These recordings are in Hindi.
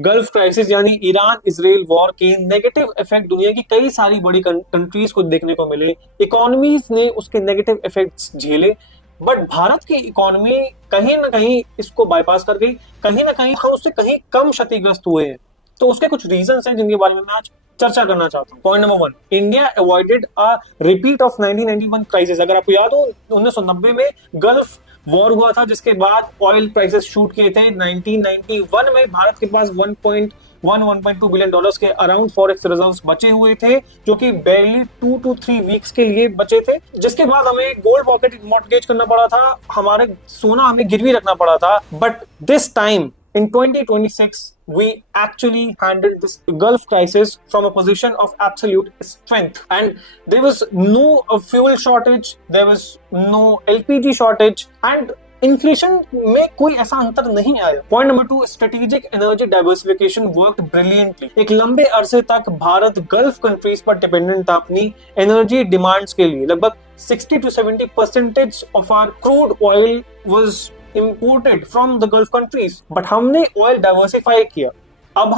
गल्फ क्राइसिस यानी ईरान इजराइल वॉर के नेगेटिव इफेक्ट दुनिया की कई सारी बड़ी कंट्रीज को देखने को मिले। इकोनॉमीज ने उसके नेगेटिव इफेक्ट्स झेले, बट भारत की इकोनॉमी कहीं ना कहीं इसको बाईपास कर गई। कहीं ना कहीं हम उससे कहीं कम क्षतिग्रस्त हुए हैं। तो उसके कुछ रीजंस हैं जिनके बारे में मैं आज चर्चा करना चाहता हूँ। Point number 1, India avoided a repeat of 1991 crisis. अगर आपको याद हो 1990 में गल्फ वॉर हुआ था, जिसके बाद ऑयल प्राइसेस शूट किए थे। 1991 में भारत के पास 1.2 बिलियन डॉलर्स के अराउंड फॉरेक्स रिजर्व्स बचे हुए थे, जो कि बेरली 2 to 3 वीक्स के लिए बचे थे, जिसके बाद हमें गोल्ड पॉकेट मॉर्टगेज करना पड़ा था, हमारे सोना हमें गिरवी रखना पड़ा था। But this time in 2026 we actually handled this Gulf crisis from a position of absolute strength, and there was no fuel shortage, there was no LPG shortage, and inflation में कोई ऐसा अंतर नहीं आया। Point number 2, strategic energy diversification worked brilliantly. एक लंबे अरसे तक भारत गल्फ कंट्रीज पर डिपेंडेंट था अपनी एनर्जी डिमांड्स के लिए। लगभग 60 to 70% of our crude oil was imported from the Gulf countries, but हमने ऑयल डाइवर्सिफाई किया। अब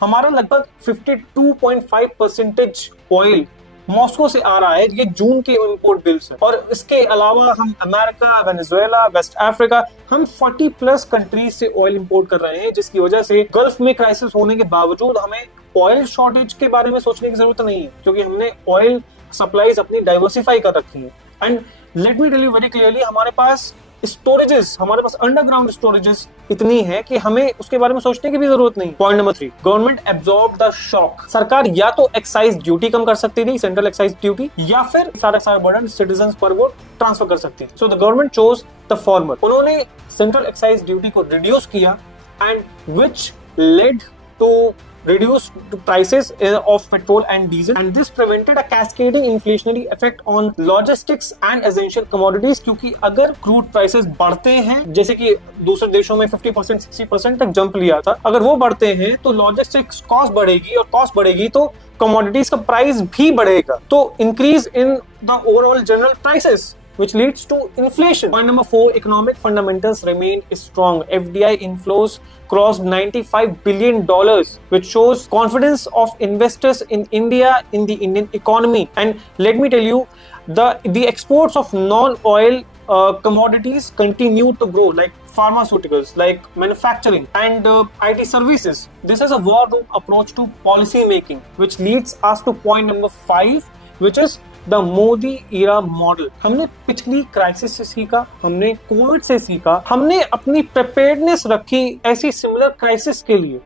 हमारा लगभग 52.5% ऑयल मॉस्को से आ रहा है, ये जून के इंपोर्ट बिल से। और इसके अलावा हम अमेरिका, वेनेजुएला, वेस्ट अफ्रीका, हम 40 प्लस कंट्रीज से ऑयल इंपोर्ट कर रहे हैं, जिसकी वजह से गल्फ में क्राइसिस होने के बावजूद हमें ऑयल शॉर्टेज के बारे में सोचने की जरूरत नहीं है, क्योंकि हमने ऑयल सप्लाईज अपनी डाइवर्सिफाई कर रखी है। And let me tell you very clearly, हमारे पास स्टोरेजेस, हमारे पास अंडरग्राउंड स्टोरेजेस इतनी है कि हमें उसके बारे में सोचने की भी जरूरत नहीं। Point number 3, government absorb the shock. सरकार या तो एक्साइज ड्यूटी कम कर सकती थी, सेंट्रल एक्साइज ड्यूटी, या फिर सारा बर्डन सिटीजंस पर वो ट्रांसफर कर सकती थी। So the government chose the former. उन्होंने सेंट्रल एक्साइज ड्यूटी को रिड्यूस किया, and which led to reduced prices of petrol and diesel, and this prevented a cascading inflationary effect on logistics and essential commodities। क्योंकि अगर क्रूड प्राइसेस बढ़ते हैं, जैसे कि दूसरे देशों में 50% 60% तक जंप लिया था, अगर वो बढ़ते हैं तो लॉजिस्टिक्स कॉस्ट बढ़ेगी, और कॉस्ट बढ़ेगी तो कमोडिटीज का प्राइस भी बढ़ेगा, तो increase in the overall general prices, which leads to inflation. Point number 4, economic fundamentals remained strong. FDI inflows crossed $95 billion, which shows confidence of investors in India, in the Indian economy. And let me tell you, the exports of non-oil commodities continue to grow, like pharmaceuticals, like manufacturing and IT services. This is a war room approach to policy making, which leads us to point number 5, which is the Modi era model. हमने पिछली क्राइसिस से सीखा, हमने कोविड से सीखा, हमने अपनी प्रिपेयर्डनेस रखी ऐसी सिमिलर क्राइसिस के लिए।